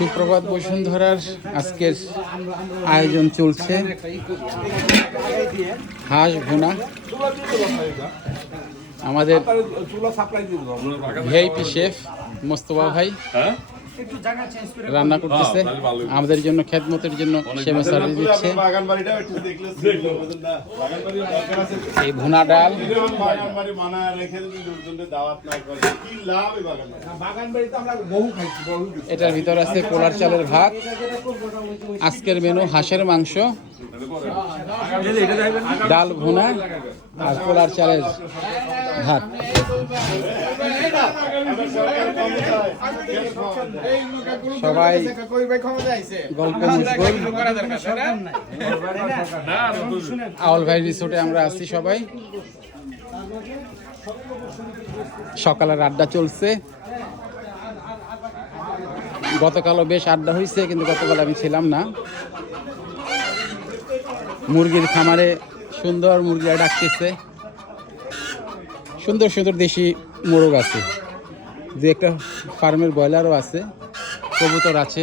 সুপ্রভাত বসুন্ধরার আজকের আয়োজন চলছে হাঁস ভুনা। আমাদের ভিআইপি শেফ মোস্তফা ভাই রান্না করতেছে, আমাদের জন্য খেদমতের জন্য সেবা সার্ভিস দিচ্ছে। এই ভুনা ডাল, এটার ভিতর আছে পোলার চালের ভাত। আজকের মেনু হাঁসের মাংস, ডাল ভুনা আর পোলার চালের ভাত। সবাই গল্প আওয়াল ভাই রিসোর্টে আমরা আছি সবাই। সকালের আড্ডা চলছে। গতকালও বেশ আড্ডা হয়েছে, কিন্তু গতকাল আমি ছিলাম না। মুরগির খামারে সুন্দর মুরগিরা ডাকতেছে, সুন্দর সুন্দর দেশি মোরগ আছে, দু একটা ফার্মের ব্রয়লারও আছে, কবুতর আছে।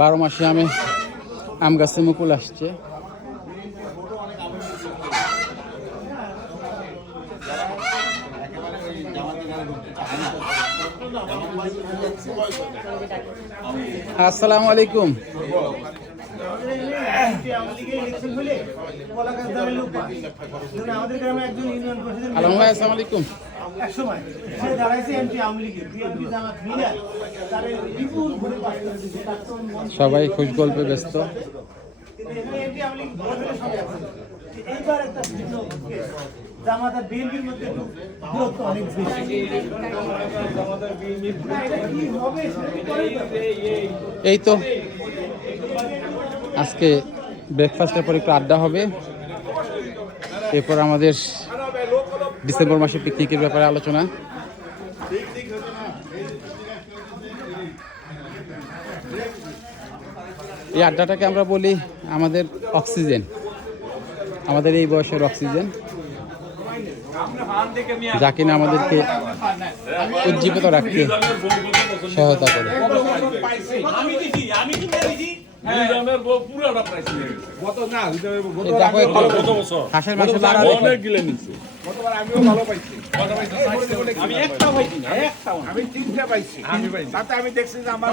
বারো মাসে আম গাছে মুকুল আসছে। আসসালামু আলাইকুম। আলম ভাই আসসালামু আলাইকুম। সবাই খুশ গল্পে ব্যস্ত। এই তো আজকে ব্রেকফাস্টের পর একটু আড্ডা হবে, এরপর আমাদের ডিসেম্বর মাসে পিকনিকের ব্যাপারে আলোচনা। এই আড্ডাটাকে আমরা বলি আমাদের অক্সিজেন, আমাদের এই বয়সের অক্সিজেন, যা কিনা আমাদেরকে উজ্জীবিত রাখতে সহায়তা করে। হাঁসের মাংস আমি 3টা পাইছি, আমি দেখছি যে আমার